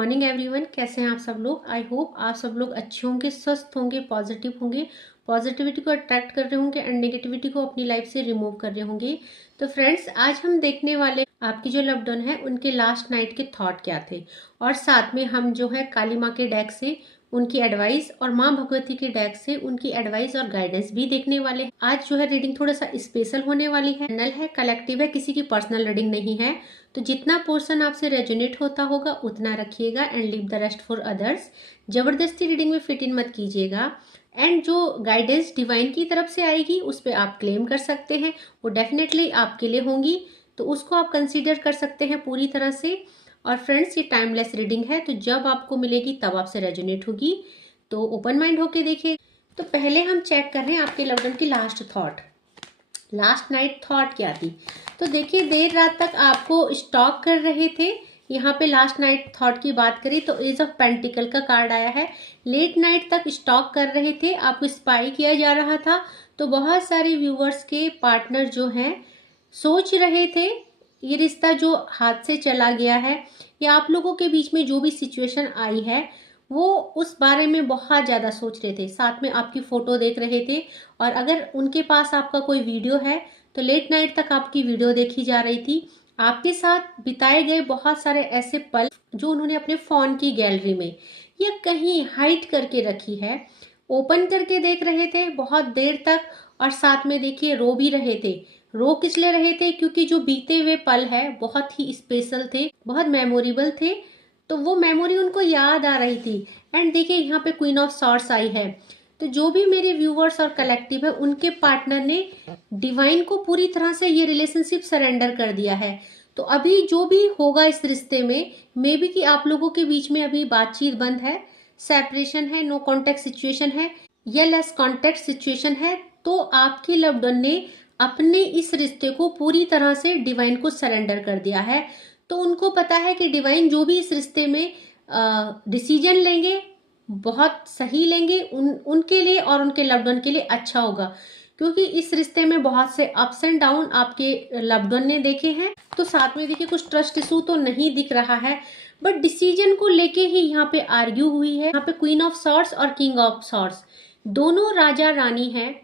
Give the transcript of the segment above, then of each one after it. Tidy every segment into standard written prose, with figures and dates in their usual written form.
Morning everyone, कैसे हैं आप सब लोग। आई होप आप सब लोग अच्छे होंगे, स्वस्थ होंगे, पॉजिटिव होंगे, पॉजिटिविटी को अट्रैक्ट कर रहे होंगे एंड नेगेटिविटी को अपनी लाइफ से रिमूव कर रहे होंगे। तो फ्रेंड्स, आज हम देखने वाले आपकी जो लव्ड वन है उनके लास्ट नाइट के थॉट क्या थे, और साथ में हम जो है काली माँ के डेक से उनकी एडवाइस और माँ भगवती के डेक से उनकी एडवाइस और गाइडेंस भी देखने वाले हैं। आज जो है रीडिंग थोड़ा सा स्पेशल होने वाली है, जनरल है, कलेक्टिव है, किसी की पर्सनल रीडिंग नहीं है। तो जितना पोर्शन आपसे रेजोनेट होता होगा उतना रखिएगा and leave the rest for others. जबरदस्ती रीडिंग में फिट इन मत कीजिएगा। एंड जो गाइडेंस डिवाइन की तरफ से आएगी उस पर आप क्लेम कर सकते हैं, वो डेफिनेटली आपके लिए होंगी, तो उसको आप कंसीडर कर सकते हैं पूरी तरह से। और फ्रेंड्स, ये टाइमलेस रीडिंग है, तो जब आपको मिलेगी तब आपसे रेजोनेट होगी, तो ओपन माइंड होके देखिए। तो पहले हम चेक कर रहे हैं आपके लव्ड वन की last thought, last night thought क्या थी। तो देखिए, देर रात तक आपको स्टॉक कर रहे थे। यहाँ पे लास्ट नाइट थॉट की बात करें तो एज ऑफ पेंटिकल का कार्ड आया है। लेट नाइट तक स्टॉक कर रहे थे, आपको स्पाई किया जा रहा था। तो बहुत सारे व्यूवर्स के पार्टनर जो हैं सोच रहे थे ये रिश्ता जो हाथ से चला गया है, या आप लोगों के बीच में जो भी सिचुएशन आई है वो उस बारे में बहुत ज़्यादा सोच रहे थे। साथ में आपकी फ़ोटो देख रहे थे, और अगर उनके पास आपका कोई वीडियो है तो लेट नाइट तक आपकी वीडियो देखी जा रही थी। आपके साथ बिताए गए बहुत सारे ऐसे पल जो उन्होंने अपने फ़ोन की गैलरी में या कहीं हाइड करके रखी है, ओपन करके देख रहे थे बहुत देर तक। और साथ में देखिए, रो भी रहे थे। रो किस लिए रहे थे? क्योंकि जो बीते हुए पल है बहुत ही स्पेशल थे, बहुत मेमोरेबल थे, तो वो मेमोरी उनको याद आ रही थी। एंड देखिए, यहाँ पे क्वीन ऑफ सॉर्ड्स आई है। तो जो भी मेरे व्यूवर्स और कलेक्टिव है उनके पार्टनर ने डिवाइन को पूरी तरह से ये रिलेशनशिप सरेंडर कर दिया है। तो अभी जो भी होगा इस रिश्ते में, मे बी कि आप लोगों के बीच में अभी बातचीत बंद है, सेपरेशन है, नो कॉन्टेक्ट सिचुएशन है या लेस कॉन्टेक्ट सिचुएशन है, तो आपके लव्ड वन ने अपने इस रिश्ते को पूरी तरह से डिवाइन को सरेंडर कर दिया है। तो उनको पता है कि डिवाइन जो भी इस रिश्ते में डिसीजन लेंगे बहुत सही लेंगे, उनके लिए और उनके लव्ड वन के लिए अच्छा होगा। क्योंकि इस रिश्ते में बहुत से अप्स एंड डाउन आपके लव्ड वन ने देखे हैं। तो साथ में देखिए, कुछ ट्रस्ट इशू तो नहीं दिख रहा है, बट डिसीजन को लेके ही यहाँ पे आर्ग्यू हुई है। यहाँ पे क्वीन ऑफ सॉर्ड्स और किंग ऑफ सॉर्ड्स दोनों राजा रानी हैं,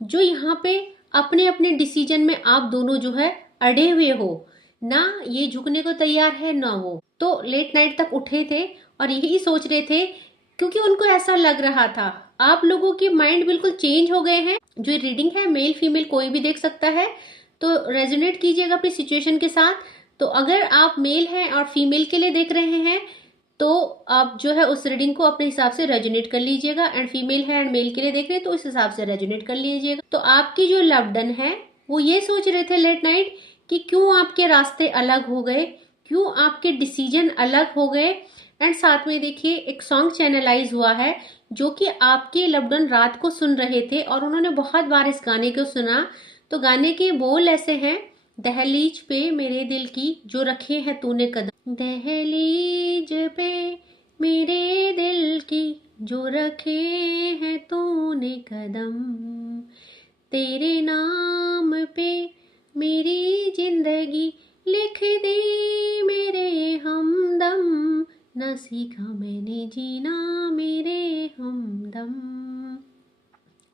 जो यहाँ पे अपने अपने डिसीजन में आप दोनों जो है अड़े हुए हो, ना ये झुकने को तैयार है ना वो। तो लेट नाइट तक उठे थे और यही सोच रहे थे, क्योंकि उनको ऐसा लग रहा था आप लोगों के माइंड बिल्कुल चेंज हो गए हैं। जो रीडिंग है मेल फीमेल कोई भी देख सकता है, तो रेजोनेट कीजिएगा अपनी सिचुएशन के साथ। तो अगर आप मेल हैं और फीमेल के लिए देख रहे हैं तो आप जो है उस रीडिंग को अपने हिसाब से रेजोनेट कर लीजिएगा, एंड फीमेल है एंड मेल के लिए देख रहे हैं तो उस हिसाब से रेजोनेट कर लीजिएगा। तो आपकी जो लव्ड वन है वो ये सोच रहे थे लेट नाइट कि क्यों आपके रास्ते अलग हो गए, क्यों आपके डिसीजन अलग हो गए। एंड साथ में देखिए, एक सॉन्ग चैनलाइज हुआ है जो कि आपके लव्ड वन रात को सुन रहे थे और उन्होंने बहुत बार इस गाने को सुना। तो गाने के बोल ऐसे हैं, दहलीज पे मेरे दिल की जो रखे हैं तूने कदम, दहलीज पे मेरे दिल की जो रखे हैं तूने कदम, तेरे नाम पे मेरी जिंदगी लिख दे मेरे हमदम, न सीखा मैंने जीना मेरे हमदम।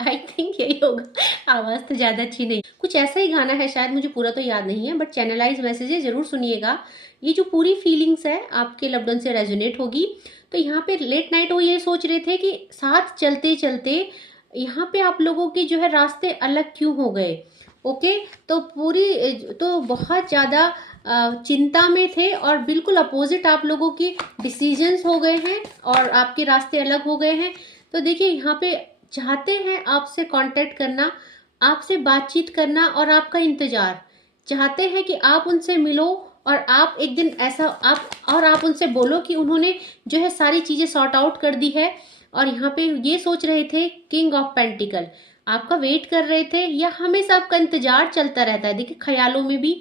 आई थिंक यही होगा, आवाज़ तो ज़्यादा अच्छी नहीं, कुछ ऐसा ही गाना है शायद, मुझे पूरा तो याद नहीं है, बट चैनलाइज मैसेज है, ज़रूर सुनिएगा। ये जो पूरी फीलिंग्स है आपके लव्ड वन से रेजोनेट होगी। तो यहाँ पे लेट नाइट वो ये सोच रहे थे कि साथ चलते चलते यहाँ पे आप लोगों के जो है रास्ते अलग क्यों हो गए। ओके, तो बहुत ज़्यादा चिंता में थे और बिल्कुल अपोजिट आप लोगों की डिसीजंस हो गए हैं और आपके रास्ते अलग हो गए हैं। तो देखिए, यहाँ पे चाहते हैं आपसे कांटेक्ट करना, आपसे बातचीत करना और आपका इंतज़ार चाहते हैं कि आप उनसे मिलो और आप एक दिन ऐसा आप उनसे बोलो कि उन्होंने जो है सारी चीज़ें सॉर्ट आउट कर दी है। और यहाँ पे ये सोच रहे थे, किंग ऑफ पेंटिकल आपका वेट कर रहे थे, या हमेशा आपका इंतजार चलता रहता है। देखिए, ख्यालों में भी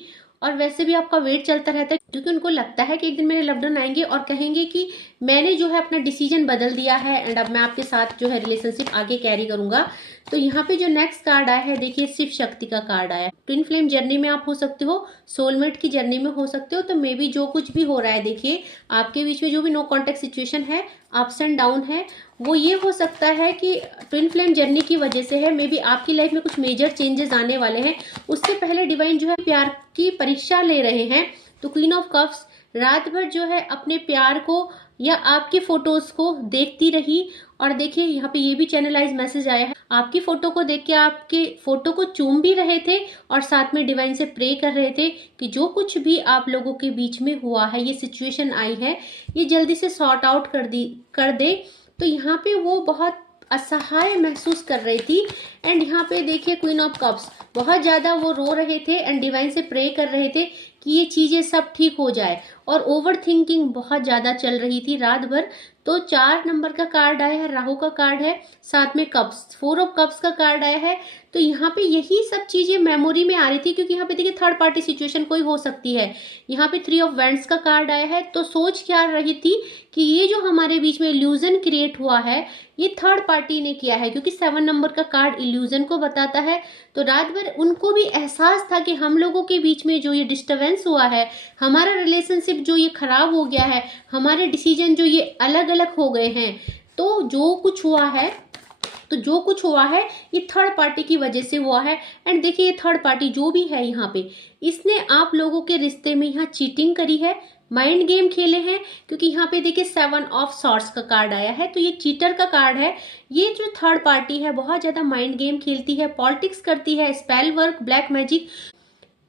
और वैसे भी आपका वेट चलता रहता है क्योंकि उनको लगता है कि एक दिन मेरे लव्ड वन आएंगे और कहेंगे कि मैंने जो है अपना डिसीजन बदल दिया है एंड अब मैं आपके साथ जो है रिलेशनशिप आगे कैरी करूंगा। तो यहाँ पे जो नेक्स्ट कार्ड आया है देखिए, शिव शक्ति का कार्ड आया है। ट्विन फ्लेम जर्नी में आप हो सकते हो, सोलमेट की जर्नी में हो सकते हो। तो मे बी जो कुछ भी हो रहा है, देखिए आपके बीच में जो भी नो कॉन्टेक्ट सिचुएशन है, अप्स एंड डाउन है, वो ये हो सकता है कि ट्विन फ्लेम जर्नी की वजह से है। मे बी आपकी लाइफ में कुछ मेजर चेंजेस आने वाले हैं। उससे पहले डिवाइन जो है प्यार की परीक्षा ले रहे हैं। तो क्वीन ऑफ कप्स रात भर जो है अपने प्यार को या आपकी फोटोज को देखती रही। और देखिए यहाँ पे ये भी चैनलाइज मैसेज आया है, आपकी फोटो को देख के आपके फोटो को चूम भी रहे थे और साथ में डिवाइन से प्रे कर रहे थे कि जो कुछ भी आप लोगों के बीच में हुआ है, ये सिचुएशन आई है, ये जल्दी से सॉर्ट आउट कर दे। तो यहाँ पे वो बहुत असहाय महसूस कर रही थी। एंड यहाँ पे देखिए क्वीन ऑफ कप्स, बहुत ज़्यादा वो रो रहे थे एंड डिवाइन से प्रे कर रहे थे कि ये चीज़ें सब ठीक हो जाए। और ओवर थिंकिंग बहुत ज़्यादा चल रही थी रात भर। तो 4 नंबर का कार्ड आया है, राहु का कार्ड है, साथ में कप्स, 4 ऑफ कप्स का कार्ड आया है। तो यहाँ पे यही सब चीज़ें मेमोरी में आ रही थी, क्योंकि यहाँ पे देखिए थर्ड पार्टी सिचुएशन कोई हो सकती है। यहाँ पे 3 ऑफ वैंड्स का कार्ड आया है। तो सोच क्या रही थी कि ये जो हमारे बीच में इल्यूजन क्रिएट हुआ है, ये थर्ड पार्टी ने किया है, क्योंकि 7 नंबर का कार्ड इल्यूजन को बताता है। तो रात भर उनको भी एहसास था कि हम लोगों के बीच में जो ये डिस्टर्बेंस हुआ है, हमारा रिलेशनशिप जो ये खराब हो गया है, हमारे डिसीजन जो ये अलग अलग हो गए हैं, तो जो कुछ हुआ है ये थर्ड पार्टी की वजह से हुआ है। एंड देखिए ये थर्ड पार्टी जो भी है यहाँ पे, इसने आप लोगों के रिश्ते में यहाँ चीटिंग करी है, माइंड गेम खेले हैं। क्योंकि यहाँ पे देखिए 7 ऑफ सॉर्ड्स का कार्ड आया है। तो ये चीटर का कार्ड है। ये जो थर्ड पार्टी है बहुत ज़्यादा माइंड गेम खेलती है, पॉलिटिक्स करती है, स्पेल वर्क, ब्लैक मैजिक।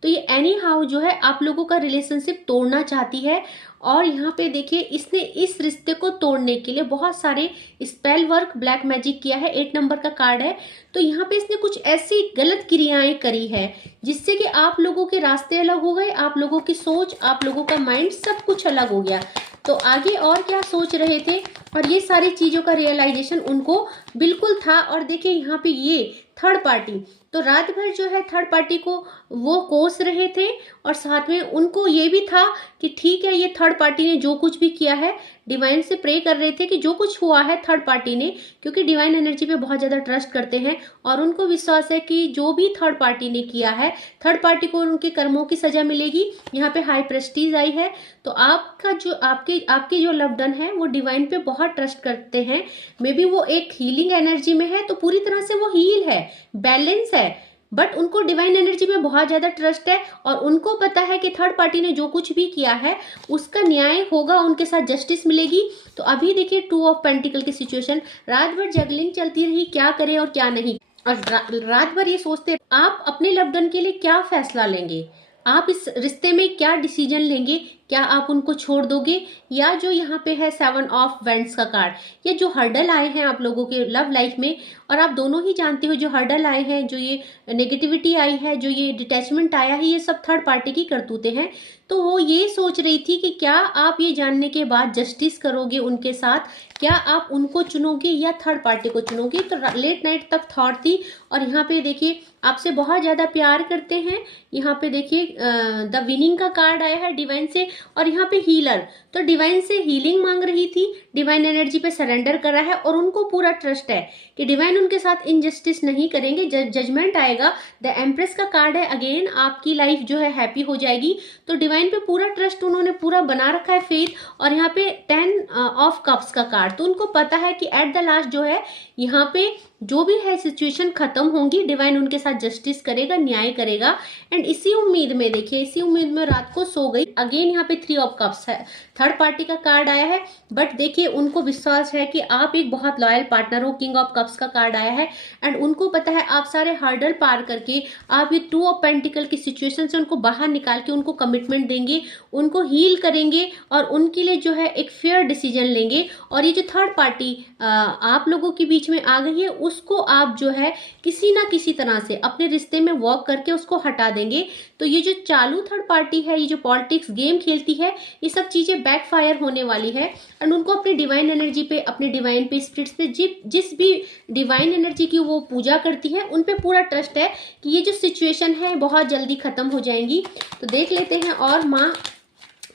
तो ये एनी हाउ जो है आप लोगों का रिलेशनशिप तोड़ना चाहती है। और यहाँ पे देखिए इसने इस रिश्ते को तोड़ने के लिए बहुत सारे स्पेल वर्क, ब्लैक मैजिक किया है। 8 नंबर का कार्ड है। तो यहाँ पे इसने कुछ ऐसी गलत क्रियाएं करी है जिससे कि आप लोगों के रास्ते अलग हो गए, आप लोगों की सोच, आप लोगों का माइंड सब कुछ अलग हो गया। तो आगे और क्या सोच रहे थे, और ये सारी चीज़ों का रियलाइजेशन उनको बिल्कुल था। और देखिए यहाँ पे ये थर्ड पार्टी, तो रात भर जो है थर्ड पार्टी को वो कोस रहे थे और साथ में उनको ये भी था कि ठीक है, ये थर्ड पार्टी ने जो कुछ भी किया है, डिवाइन से प्रे कर रहे थे कि जो कुछ हुआ है थर्ड पार्टी ने, क्योंकि डिवाइन एनर्जी पे बहुत ज़्यादा ट्रस्ट करते हैं और उनको विश्वास है कि जो भी थर्ड पार्टी ने किया है, थर्ड पार्टी को उनके कर्मों की सजा मिलेगी। यहाँ पे हाई प्रेस्टीज आई है। तो आपका जो आपके जो लव्ड वन है वो डिवाइन पे बहुत ट्रस्ट करते हैं। मे बी वो एक हीलिंग एनर्जी में है, तो पूरी तरह से वो हील है, बैलेंस है, बट उनको डिवाइन एनर्जी में बहुत ज़्यादा ट्रस्ट है और उनको पता है कि थर्ड पार्टी ने जो कुछ भी किया है उसका न्याय होगा, उनके साथ जस्टिस मिलेगी। तो अभी देखिए 2 ऑफ पेंटिकल की सिचुएशन, रात भर जगलिंग चलती रही, क्या करें और क्या नहीं। और रात भर ये सोचते आप अपने लव्ड वन के लिए क्या फैसला लेंगे, आप इस रिश्ते में क्या डिसीजन लेंगे, क्या आप उनको छोड़ दोगे, या जो यहाँ पे है 7 ऑफ वैंड्स का कार्ड, ये जो हर्डल आए हैं आप लोगों के लव लाइफ में, और आप दोनों ही जानते हो जो हर्डल आए हैं, जो ये नेगेटिविटी आई है, जो ये डिटैचमेंट आया है, ये सब थर्ड पार्टी की करतूतें हैं। तो वो ये सोच रही थी कि क्या आप ये जानने के बाद जस्टिस करोगे उनके साथ, क्या आप उनको चुनोगे या थर्ड पार्टी को चुनोगे। तो लेट नाइट तक थॉट थी। और यहाँ पे देखिए आपसे बहुत ज़्यादा प्यार करते हैं। यहाँ पे देखिए द विनिंग का कार्ड आया है डिवाइन से, और यहाँ पे हीलर, तो डिवाइन से हीलिंग मांग रही थी, डिवाइन एनर्जी पे सरेंडर करा है और उनको पूरा ट्रस्ट है कि डिवाइन उनके साथ इनजस्टिस नहीं करेंगे, जजमेंट आएगा। द एम्प्रेस का कार्ड है, अगेन आपकी लाइफ जो है हैप्पी हो जाएगी। तो डिवाइन पे पूरा ट्रस्ट उन्होंने पूरा बना रखा है, फेथ। और यहाँ पे 10 ऑफ कप्स का कार्ड, तो उनको पता है कि एट द लास्ट जो है यहाँ पे जो भी है सिचुएशन खत्म होंगी, डिवाइन उनके साथ जस्टिस करेगा, न्याय करेगा। एंड इसी उम्मीद में देखिए, इसी उम्मीद में रात को सो गई। अगेन यहाँ पे 3 ऑफ कप्स है, थर्ड पार्टी का कार्ड आया है, बट देखिए उनको विश्वास है कि आप एक बहुत लॉयल पार्टनर हो। किंग ऑफ कप्स का कार्ड आया है एंड उनको पता है आप सारे हर्डल पार करके आप ये 2 ऑफ पेंटिकल की सिचुएशन से उनको बाहर निकाल के उनको कमिटमेंट देंगे, उनको हील करेंगे और उनके लिए जो है एक फेयर डिसीजन लेंगे। और ये जो थर्ड पार्टी आप लोगों के बीच में आ गई है, उसको आप जो है किसी ना किसी तरह से अपने रिश्ते में वर्क करके उसको हटा देंगे। तो ये जो चालू थर्ड पार्टी है, ये जो पॉलिटिक्स गेम खेलती है, ये सब चीज़ें बैकफायर होने वाली है। एंड उनको अपनी डिवाइन एनर्जी पे, अपने डिवाइन पे, स्पिरिट्स पे, जिस भी डिवाइन एनर्जी की वो पूजा करती है उन पे पूरा ट्रस्ट है कि ये जो सिचुएशन है बहुत जल्दी खत्म हो जाएंगी। तो देख लेते हैं और माँ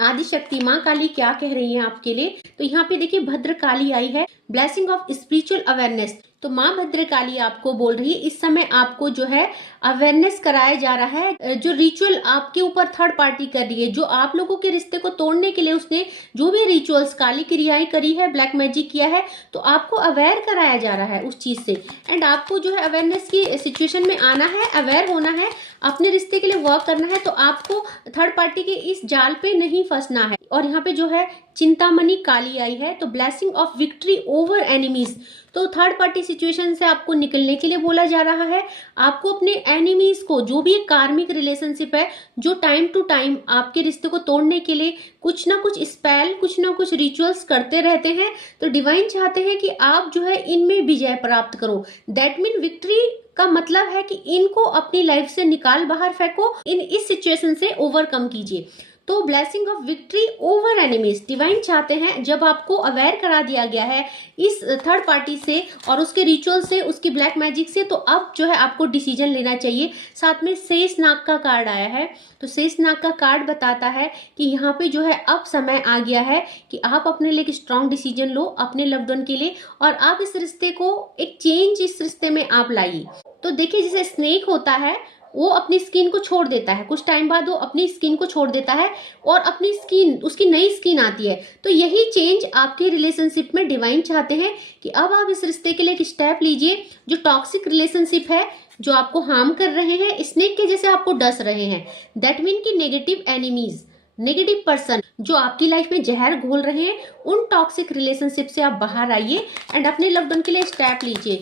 आदिशक्ति माँ काली क्या कह रही है आपके लिए? तो यहाँ पे देखिए भद्र काली आई है, ब्लेसिंग ऑफ स्पिरिचुअल अवेयरनेस। तो माँ भद्रकाली आपको बोल रही है इस समय आपको जो है अवेयरनेस कराया जा रहा है, जो रिचुअल आपके ऊपर थर्ड पार्टी कर रही है, जो आप लोगों के रिश्ते को तोड़ने के लिए उसने जो भी रिचुअल्स काली क्रियाएं करी है, ब्लैक मैजिक किया है, तो आपको अवेयर कराया जा रहा है उस चीज से। एंड आपको जो है अवेयरनेस की सिचुएशन में आना है, अवेयर होना है, अपने रिश्ते के लिए वर्क करना है। तो आपको थर्ड पार्टी के इस जाल पे नहीं फंसना है। और यहाँ पे जो है चिंतामणि काली आई है, तो blessing of victory over enemies. तो थर्ड पार्टी सिचुएशन से आपको निकलने के लिए बोला जा रहा है। आपको अपने एनिमीज को, जो भी एक कार्मिक रिलेशनशिप है, जो टाइम टू टाइम आपके रिश्ते को तोड़ने के लिए कुछ ना कुछ स्पेल, कुछ ना कुछ रिचुअल्स करते रहते हैं, तो डिवाइन चाहते हैं कि आप जो है इनमें विजय प्राप्त करो। दैट मीन विक्ट्री का मतलब है कि इनको अपनी लाइफ से निकाल बाहर फेंको, इस सिचुएशन से ओवरकम कीजिए। तो blessing of victory over enemies divine चाहते हैं, जब आपको अवेयर करा दिया गया है इस थर्ड पार्टी से और उसके रिचुअल से, उसकी ब्लैक मैजिक से, तो अब जो है आपको डिसीजन लेना चाहिए। साथ में शेष नाग का कार्ड आया है, तो शेष नाग का कार्ड बताता है कि यहाँ पे जो है अब समय आ गया है कि आप अपने लिए एक स्ट्रॉन्ग डिसीजन लो अपने लव्ड वन के लिए, और आप इस रिश्ते को एक चेंज इस रिश्ते में आप लाइए। तो देखिए जैसे स्नेक होता है, वो अपनी स्किन को छोड़ देता है, कुछ टाइम बाद वो अपनी स्किन को छोड़ देता है और अपनी स्किन, उसकी नई स्किन आती है। तो यही चेंज आपके रिलेशनशिप में डिवाइन चाहते हैं कि अब आप इस रिश्ते के लिए एक स्टेप लीजिए। जो टॉक्सिक रिलेशनशिप है, जो आपको हार्म कर रहे हैं, स्नेक के जैसे आपको डस रहे हैं, दैट मीन की नेगेटिव एनिमीज, नेगेटिव पर्सन जो आपकी लाइफ में जहर घोल रहे हैं, उन टॉक्सिक रिलेशनशिप से आप बाहर आइए एंड अपने लव्ड वन के लिए स्टेप लीजिए।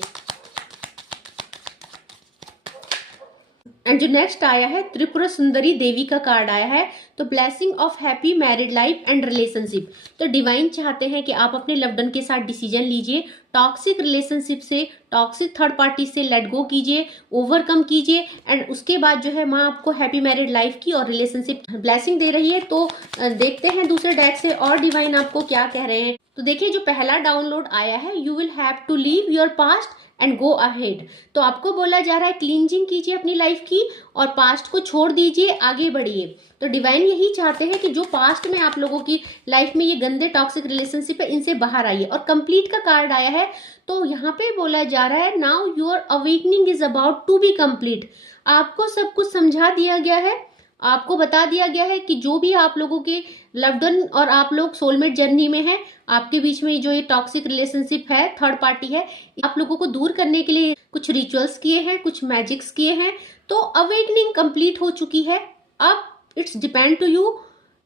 एंड जो नेक्स्ट आया है त्रिपुरा सुंदरी देवी का कार्ड आया है, तो blessing of happy married life and relationship. तो डिवाइन चाहते हैं कि आप अपने लव्ड वन के साथ डिसीजन लीजिए, टॉक्सिक रिलेशनशिप से, टॉक्सिक थर्ड पार्टी से लेट गो कीजिए, ओवरकम कीजिए, एंड उसके बाद जो है माँ आपको हैप्पी मैरिड लाइफ की और रिलेशनशिप ब्लेसिंग दे रही है। तो देखते हैं दूसरे डेक से और डिवाइन आपको क्या कह रहे हैं। तो देखिए जो पहला डाउनलोड आया है, you will have to leave your past and go ahead. तो आपको बोला जा रहा है क्लींजिंग कीजिए अपनी लाइफ की और पास्ट को छोड़ दीजिए, आगे बढ़िए। तो डिवाइन यही चाहते हैं कि जो पास्ट में आप लोगों की लाइफ में ये गंदे टॉक्सिक रिलेशनशिप है, इनसे बाहर आइए। और कंप्लीट का कार्ड आया है, तो यहाँ पे बोला जा रहा है now your awakening is about to be complete. आपको सब कुछ समझा दिया गया है, आपको बता दिया गया है कि जो भी आप लोगों के लव्ड वन और आप लोग सोलमेट जर्नी में है, आपके बीच में जो ये टॉक्सिक रिलेशनशिप है, थर्ड पार्टी है, आप लोगों को दूर करने के लिए कुछ रिचुअल्स किए हैं, कुछ मैजिक्स किए हैं। तो अवेकनिंग कंप्लीट हो चुकी है। अब इट्स डिपेंड टू यू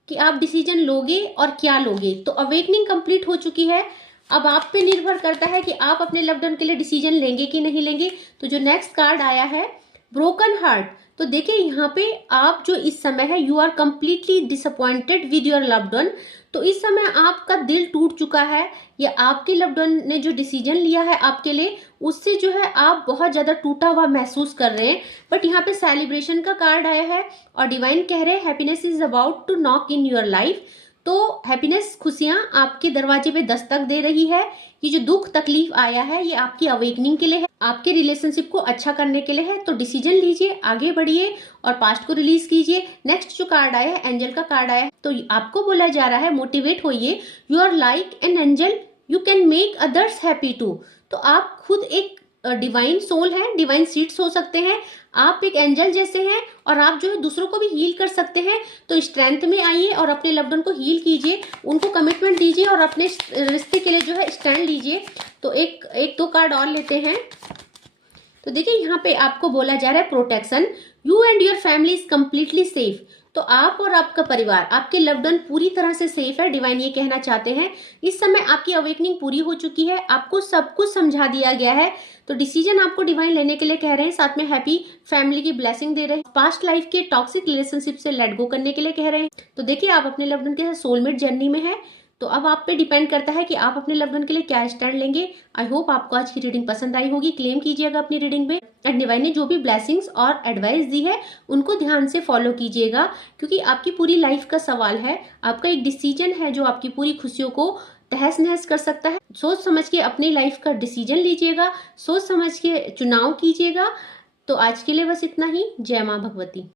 कि आप डिसीजन लोगे और क्या लोगे। तो अवेकनिंग कंप्लीट हो चुकी है, अब आप पे निर्भर करता है कि आप अपने लव्ड वन के लिए डिसीजन लेंगे कि नहीं लेंगे। तो जो नेक्स्ट कार्ड आया है ब्रोकन हार्ट। तो देखिए यहाँ पे आप जो इस समय है, you are completely disappointed with your loved one. तो इस समय आपका दिल टूट चुका है, या आपके लव्ड वन ने जो डिसीजन लिया है आपके लिए, उससे जो है आप बहुत ज्यादा टूटा हुआ महसूस कर रहे हैं। बट यहाँ पे सेलिब्रेशन का कार्ड आया है और डिवाइन कह रहे हैं happiness is about to knock in your life. तो हैप्पीनेस, खुशियां आपके दरवाजे पे दस्तक दे रही है। ये जो दुख तकलीफ आया है, ये आपकी अवेकनिंग के लिए है, आपके रिलेशनशिप को अच्छा करने के लिए है। तो डिसीजन लीजिए, आगे बढ़िए और पास्ट को रिलीज कीजिए। नेक्स्ट जो कार्ड आया है एंजल का कार्ड आया है, तो आपको बोला जा रहा है मोटिवेट होइए, you are like an angel, you can make others happy too. तो आप खुद एक डिवाइन सोल है, डिवाइन सीड्स हो सकते हैं, आप एक एंजल जैसे हैं और आप जो है दूसरों को भी हील कर सकते हैं। तो स्ट्रेंथ में आइए और अपने लव्ड वन को हील कीजिए, उनको कमिटमेंट दीजिए और अपने रिश्ते के लिए जो है स्टैंड लीजिए। तो एक दो कार्ड और लेते हैं। तो देखिए यहाँ पे आपको बोला जा रहा है protection, you and your family is completely safe. तो आप और आपका परिवार, आपके लव्ड वन पूरी तरह से सेफ है। डिवाइन ये कहना चाहते हैं इस समय आपकी अवेकनिंग पूरी हो चुकी है, आपको सब कुछ समझा दिया गया है। तो डिसीजन आपको डिवाइन लेने के लिए कह रहे हैं, साथ में हैप्पी फैमिली की ब्लेसिंग दे रहे हैं, पास्ट लाइफ के टॉक्सिक रिलेशनशिप से लेट गो करने के लिए कह रहे हैं। तो देखिए आप अपने लव्ड वन के साथ सोलमेट जर्नी में है, तो अब आप पे डिपेंड करता है कि आप अपने लव्ड वन के लिए क्या स्टैंड लेंगे। आई होप आपको आज की रीडिंग पसंद आई होगी। क्लेम कीजिएगा अपनी रीडिंग में, एंड डिवाइन ने जो भी ब्लेसिंग्स और एडवाइस दी है उनको ध्यान से फॉलो कीजिएगा, क्योंकि आपकी पूरी लाइफ का सवाल है, आपका एक डिसीजन है जो आपकी पूरी खुशियों को तहस नहस कर सकता है। सोच समझ के अपनी लाइफ का डिसीजन लीजिएगा, सोच समझ के चुनाव कीजिएगा। तो आज के लिए बस इतना ही। जय माँ भगवती।